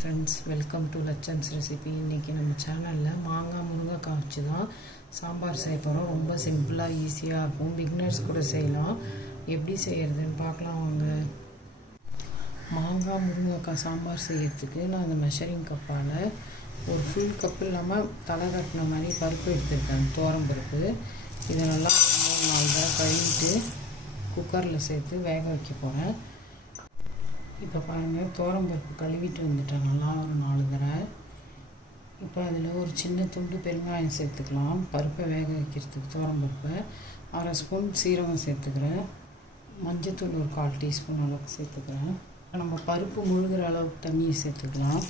Friends, welcome to லச்சன்ஸ் recipe. இன்றைக்கி நம்ம சேனலில் மாங்காய் முருங்கைக்காய் வச்சு தான் சாம்பார் செய்ய போகிறோம். ரொம்ப சிம்பிளாக ஈஸியாக இருக்கும். பிகினர்ஸ் கூட செய்யலாம். எப்படி செய்கிறதுன்னு பார்க்கலாம் வாங்க. மாங்காய் முருங்கைக்காய் சாம்பார் செய்கிறதுக்கு நான் அந்த மெஷரிங் கப்பால் ஒரு ஃபுல் கப்பு இல்லாமல் தலை கட்டின மாதிரி பருப்பு எடுத்துருக்கேன், தோரம் பருப்பு. இதை நல்லா 3-4 தடவை கழுவிட்டு குக்கரில் சேர்த்து வேக வைக்க போகிறேன். இப்போ பாருங்கள், தோரம்பருப்பு கழுவிட்டு வந்துட்டேன் நல்லா ஒரு 4 தடவை. இப்போ அதில் ஒரு சின்ன துண்டு பெருங்காயம் சேர்த்துக்கலாம். பருப்பை வேக வைக்கிறதுக்கு தோரம்பருப்பை 1/2 ஸ்பூன் சீரகம் சேர்த்துக்கிறேன். மஞ்சத்தூள் ஒரு 1/4 டீஸ்பூன் அளவுக்கு சேர்த்துக்கிறேன். நம்ம பருப்பு முழுகிற அளவுக்கு தண்ணியை சேர்த்துக்கலாம்.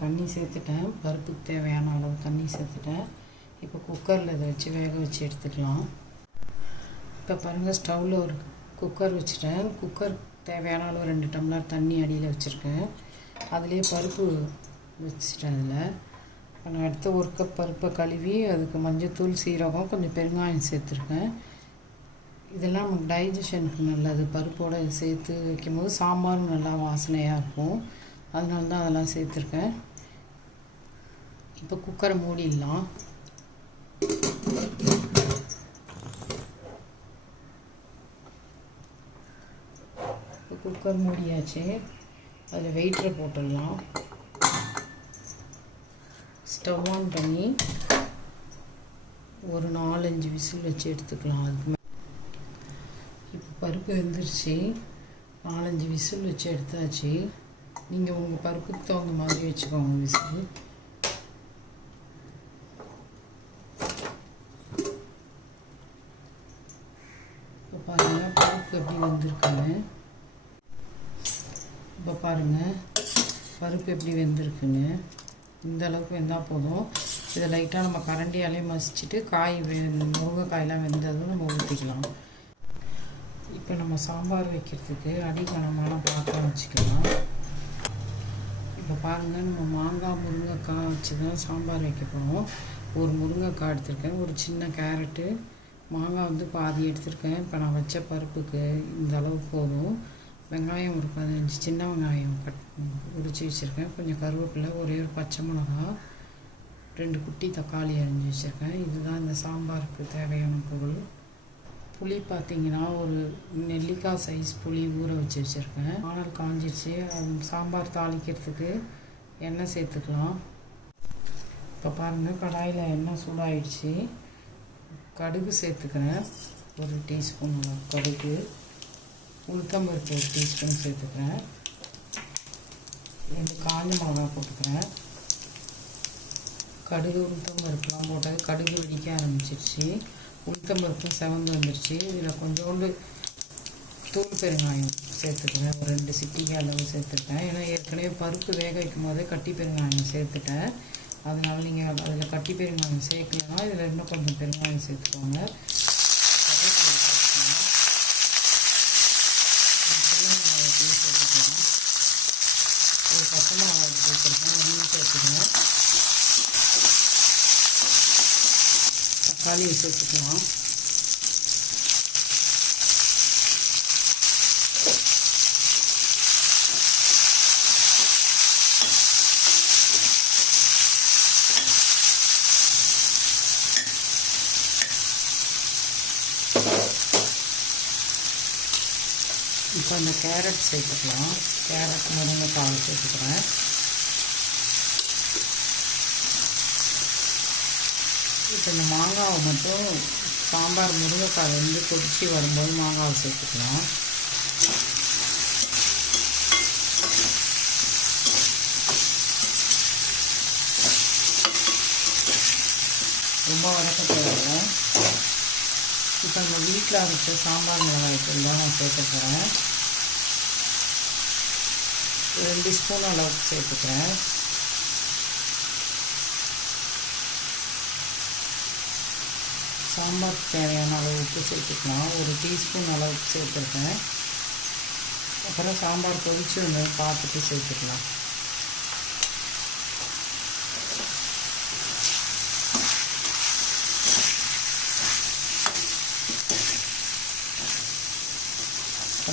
தண்ணி சேர்த்துட்டேன், பருப்புக்கு தேவையான அளவு தண்ணி சேர்த்துட்டேன். இப்போ குக்கரில் இதை வச்சு வேக வச்சு எடுத்துக்கலாம். இப்போ பாருங்கள், ஸ்டவ்வில் ஒரு குக்கர் வச்சுட்டேன். குக்கர் தேவையான அளவு 2 டம்ளர் தண்ணி அடியில் வச்சுருக்கேன். அதிலே பருப்பு வச்சுட்டேன். அதில் இப்போ நான் எடுத்த 1 கப் பருப்பை கழுவி அதுக்கு மஞ்சத்தூள், சீரகம், கொஞ்சம் பெருங்காயம் சேர்த்துருக்கேன். இதெல்லாம் நமக்கு டைஜஷனுக்கு நல்லது. பருப்போடு சேர்த்து வைக்கும்போது சாம்பாரும் நல்லா வாசனையாக இருக்கும். அதனால தான் அதெல்லாம் சேர்த்துருக்கேன். இப்போ குக்கரை மூடிடலாம். குக்கர் மூடியாச்சு. அதில் வெயிட்டரை போட்டுடலாம். ஸ்டவ் ஆன் பண்ணி ஒரு 4-5 விசில் வச்சு எடுத்துக்கலாம். அதுக்கு இப்போ பருப்பு வெந்துருச்சு. 4-5 விசில் வச்சு எடுத்தாச்சு. நீங்கள் உங்கள் பருப்புக்கு தகுந்த மாதிரி வச்சுக்கோங்க விசில். இப்போ பாருங்கள், பருப்பு எப்படி வெந்திருக்குன்னு. இப்போ பாருங்கள், பருப்பு எப்படி வெந்திருக்குன்னு. இந்த அளவுக்கு வெந்தால் போதும். இதை லைட்டாக நம்ம கரண்டியாலே மசிச்சுட்டு முருங்கைக்காயெலாம் வெந்ததும் நம்ம ஊற்றிக்கலாம். இப்போ நம்ம சாம்பார் வைக்கிறதுக்கு அடிக்கனமான பாத்திரம் வச்சுக்கலாம். இப்போ பாருங்கள், நம்ம மாங்காய் முருங்கைக்காய் வச்சு தான் சாம்பார் வைக்க போகிறோம். ஒரு முருங்கைக்காய் எடுத்திருக்கேன், ஒரு சின்ன கேரட்டு, மாங்காய் வந்து பாதி எடுத்திருக்கேன். இப்போ நான் வச்ச பருப்புக்கு இந்த அளவு போதும். வெங்காயம் ஒரு 15 சின்ன வெங்காயம் உரித்து வச்சுருக்கேன். கொஞ்சம் கருவேப்பிலை, ஒரே ஒரு பச்சை மிளகா, 2 குட்டி தக்காளி அரிஞ்சு வச்சுருக்கேன். இதுதான் இந்த சாம்பாருக்கு தேவையான பொருள். புளி பார்த்திங்கன்னா ஒரு நெல்லிக்காய் சைஸ் புளி ஊற வச்சு வச்சுருக்கேன். ஆனால் காஞ்சிடுச்சு. சாம்பார் தாளிக்கிறதுக்கு எண்ணெய் சேர்த்துக்கலாம். இப்போ பாருங்கள், கடாயில் எண்ணெய் சூடாயிடுச்சு. கடுகு சேர்த்துக்கிறேன், 1 டீஸ்பூன் கடுகு. உளுத்தம்பருப்பு 1 டீஸ்பூன் சேர்த்துக்கிறேன். 2 காஞ்ச மிளகா போட்டுக்கிறேன். கடுகு உளுத்தம்பருப்புலாம் போட்டது கடுகு வெடிக்க ஆரம்பிச்சிருச்சு. உளுத்தம்பருப்பும் செவந்து வந்துருச்சு. இதில் கொஞ்சோண்டு தூள் பெருங்காயம் சேர்த்துக்கிறேன். ஒரு 2 சிட்டிகை அளவு சேர்த்துருக்கேன். ஏன்னா ஏற்கனவே பருப்பு வேக வைக்கும் போதே கட்டி பெருங்காயம் சேர்த்துட்டேன். அதனால நீங்கள் அதில் கட்டி பெருங்காயம் சேர்க்கலன்னா இதில் இன்னும் கொஞ்சம் பெருங்காயம் சேர்த்துக்கோங்க. சேர்த்துக்கலாம். ஒரு பச்சை மிளகாய் சேர்த்துருக்கேன், இன்னும் சேர்த்துக்கிறேன். தக்காளியை சேர்த்துக்கலாம். இப்போ அந்த கேரட் சேர்த்துக்கலாம். கேரட் முருங்கைக்காய் சேர்த்துக்கிறேன். இப்போ இந்த மாங்காவை மட்டும் சாம்பார் முருங்கைக்காய் வந்து கொதிச்சு வரும்போது மாங்காவை சேர்த்துக்கலாம். ரொம்ப வதக்க தேவையில்லை. இப்போ நம்ம வீட்டில் அரைச்ச சாம்பார் மிளகாய்த்தூள் தான் நான் சேர்க்க போகிறேன். 2 ஸ்பூன் அளவுக்கு சேர்த்துக்கிறேன். சாம்பாருக்கு தேவையான அளவு உப்பு சேர்த்துக்கலாம். 1 டீஸ்பூன் அளவுக்கு சேர்த்துருக்கேன். அப்புறம் சாம்பார் கொதிச்சு பார்த்துட்டு சேர்த்துக்கலாம்.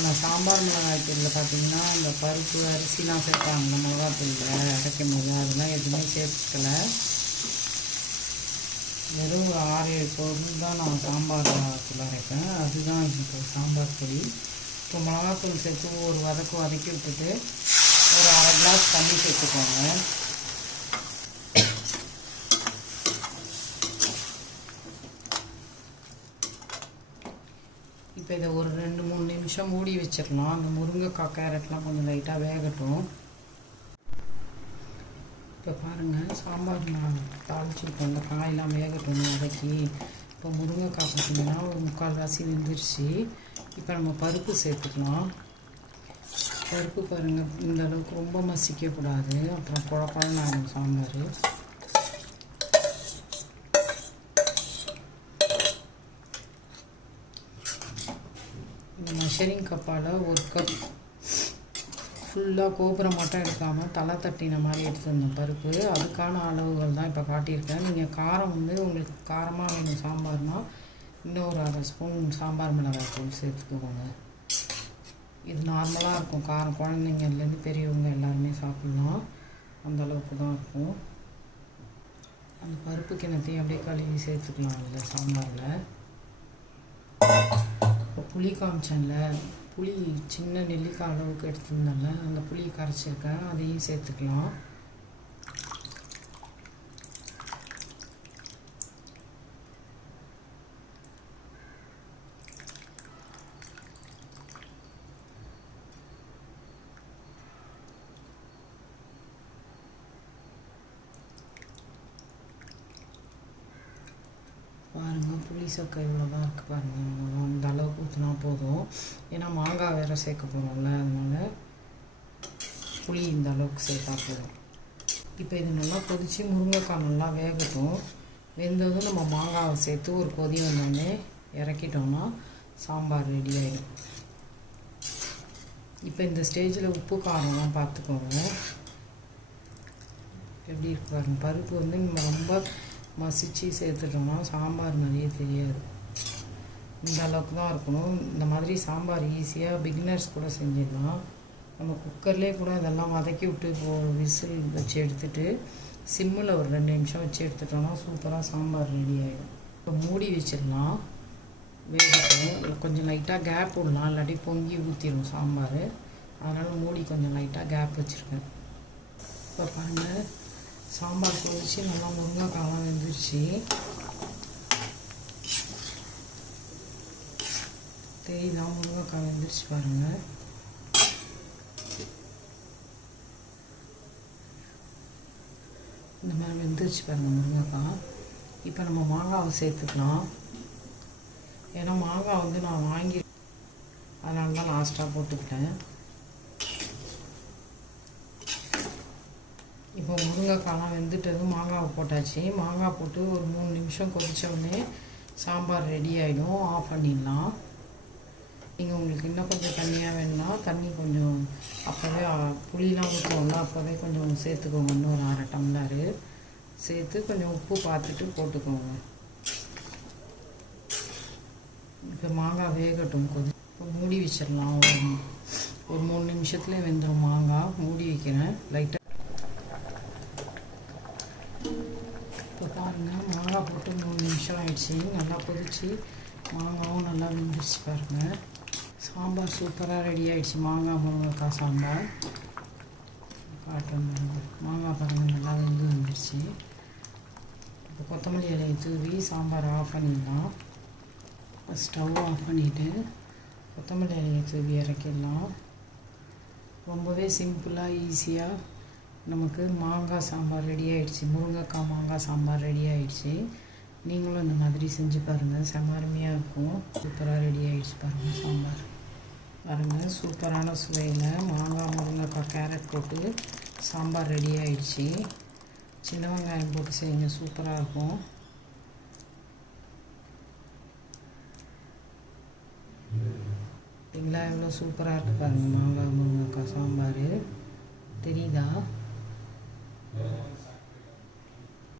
நான் சாம்பார் மிளகாய்த்தூளில் பார்த்திங்கன்னா இந்த பருப்பு அரிசிலாம் சேர்ப்பாங்க இந்த மிளகாத்தூளில் அரைக்கும் போது அதெல்லாம் எதுவுமே சேர்த்துக்கல. வெறும் 6-7 பொருள் தான் நான் சாம்பார் தூள் அரைப்பேன். அதுதான் இப்போ சாம்பார் பொடி. இப்போ மிளகாத்தூள் சேர்த்து ஒரு வதக்கி விட்டுட்டு ஒரு 1/2 கிளாஸ் தண்ணி சேர்த்துக்கோங்க. இப்போ இதை ஒரு 2-3 நிமிஷம் மூடி வச்சிடலாம். அந்த முருங்கைக்காய் கேரட்லாம் கொஞ்சம் லைட்டாக வேகட்டும். இப்போ பாருங்கள், சாம்பார் நான் தாளிச்சிருக்கோம். அந்த காயெல்லாம் வேகட்டும் வதக்கி. இப்போ முருங்கைக்காய் பார்த்திங்கன்னா ஒரு 3/4 வெந்துருச்சு. இப்போ நம்ம பருப்பு சேர்த்துக்கலாம். பருப்பு பாருங்கள், இந்த அளவுக்கு ரொம்ப மசிக்கக்கூடாது, அப்புறம் குழப்பம்னு ஆகும் சாம்பார். இந்த மெஷரிங் கப்பால் 1 கப் ஃபுல்லாக கோபுரம் மட்டும் எடுக்காமல் தலை தட்டின மாதிரி எடுத்துருந்தேன் பருப்பு. அதுக்கான அளவுகள் தான் இப்போ காட்டியிருக்கேன். நீங்கள் காரம் உங்களுக்கு காரமாக வேணும் சாம்பார்னால் இன்னும் ஒரு 1/2 ஸ்பூன் சாம்பார் மிளகாய் தூள் சேர்த்துக்கோங்க. இது நார்மலாக இருக்கும் காரம். குழந்தைங்கள்லேருந்து பெரியவங்க எல்லாருமே சாப்பிட்லாம், அந்த அளவுக்கு தான் இருக்கும். அந்த பருப்பு கிணத்தையும் அப்படியே கழுவி சேர்த்துக்கலாம் அதில் சாம்பாரில். இப்போ புளி காமிச்சேன்ல, புளி சின்ன நெல்லிக்காய் அளவுக்கு எடுத்துருந்தேன்ல, அந்த புளி கரைச்சிருக்கேன், அதையும் சேர்த்துக்கலாம். பாருங்கள், புளி சக்கை இவ்வளோ தான் இருக்குது பாருங்கள். அந்த அளவுக்கு ஊற்றினா போதும். ஏன்னா மாங்காய் வேறு சேர்க்க போகிறோம்ல, அதனால் புளி இந்த அளவுக்கு சேர்த்தா போதும். இப்போ இது நல்லா கொதித்து முருங்கைக்காய் நல்லா வேகட்டும். வெந்ததும் நம்ம மாங்காவை சேர்த்து ஒரு கொதி வந்தோடனே இறக்கிட்டோம்னா சாம்பார் ரெடி ஆகிடும். இப்போ இந்த ஸ்டேஜில் உப்பு காரம்லாம் பார்த்துக்கோங்க எப்படி இருக்கு பாருங்க. பருப்பு நம்ம ரொம்ப மசிச்சு சேர்த்துட்டோம்னா சாம்பார் மாதிரியே தெரியாது. இந்த அளவுக்கு தான் இருக்கணும். இந்த மாதிரி சாம்பார் ஈஸியாக பிகினர்ஸ் கூட செஞ்சிடலாம். நம்ம குக்கர்லேயே கூட இதெல்லாம் வதக்கி விட்டு விசில் வச்சு எடுத்துகிட்டு சிம்மில் ஒரு 2 நிமிஷம் வச்சு எடுத்துட்டோம்னா சூப்பராக சாம்பார் ரெடி ஆகிடும். இப்போ மூடி வச்சிடலாம், வேகட்டும். கொஞ்சம் லைட்டாக கேப் விடலாம், இல்லாட்டி பொங்கி ஊற்றிடும் சாம்பார். அதனால் மூடி கொஞ்சம் லைட்டாக கேப் வச்சுருக்கேன். இப்போ பாருங்கள், சாம்பார் கொதிச்சு நல்லா முருங்கைக்காலாம் வெந்துருச்சு. தெரியுதா? முருங்கைக்காய் வெந்துருச்சு பாருங்கள். இந்த மாதிரி வெந்துருச்சு பாருங்கள் முருங்கைக்காய். இப்போ நம்ம மாங்காவை சேர்த்துக்கலாம். ஏன்னா மாங்காய் நான் வாங்கி அதனால தான் லாஸ்ட்டாக போட்டுக்கிட்டேன். இப்போ முருங்கைக்காலாம் வெந்துட்டதும் மாங்காவை போட்டாச்சு. மாங்காய் போட்டு ஒரு 3 நிமிஷம் கொதித்தோடனே சாம்பார் ரெடி ஆகிடும். ஆஃப் பண்ணிடலாம். நீங்கள் உங்களுக்கு இன்னும் கொஞ்சம் தண்ணியாக வேணும்னா தண்ணி கொஞ்சம் அப்போவே புளிலாம் ஊற்றுவோம்ல, அப்போவே கொஞ்சம் சேர்த்துக்கோங்க. இன்னும் ஒரு 1/2 டம்ளர் சேர்த்து கொஞ்சம் உப்பு பார்த்துட்டு போட்டுக்கோங்க. இப்போ மாங்காய் வேகட்டும். இப்போ மூடி வச்சிடலாம். ஒரு 3 நிமிஷத்துலேயே வெந்துடும் மாங்காய். மூடி வைக்கிறேன் லைட்டாக. இப்போ பாருங்கள், மாங்காய் போட்டு 3 நிமிஷம் ஆயிடுச்சு. நல்லா கொதிச்சு மாங்காவும் நல்லா வெந்துருச்சு பாருங்கள். சாம்பார் சூப்பராக ரெடி ஆகிடுச்சு. மாங்காய் முருங்கைக்காய் சாம்பார் காட்டும். மாங்காய் பாருங்கள் நல்லா வெந்து வந்துடுச்சு. இப்போ கொத்தமல்லி இலையை தூவி சாம்பார் ஆஃப் பண்ணிடலாம். ஸ்டவ் ஆஃப் பண்ணிவிட்டு கொத்தமல்லி இலையை தூவி இறக்கிடலாம். ரொம்பவே சிம்பிளாக ஈஸியாக நமக்கு மாங்காய் சாம்பார் ரெடி ஆகிடுச்சு. முருங்கைக்காய் மாங்காய் சாம்பார் ரெடி ஆகிடுச்சு. நீங்களும் இந்த மாதிரி செஞ்சு பாருங்கள், செம அருமையாக இருக்கும். சூப்பராக ரெடி ஆகிடுச்சு பாருங்கள் சாம்பார். பாருங்கள், சூப்பரான சுவையில் மாங்காய் முருங்கைக்காய் கேரட் போட்டு சாம்பார் ரெடி ஆகிடுச்சு. சின்ன வெங்காயம் போட்டு செய்யுங்க, சூப்பராக இருக்கும். இல்லைங்களா? எவ்வளோ சூப்பராக இருக்குது பாருங்கள் மாங்காய் முருங்கைக்காய் சாம்பார். தெரியுதா?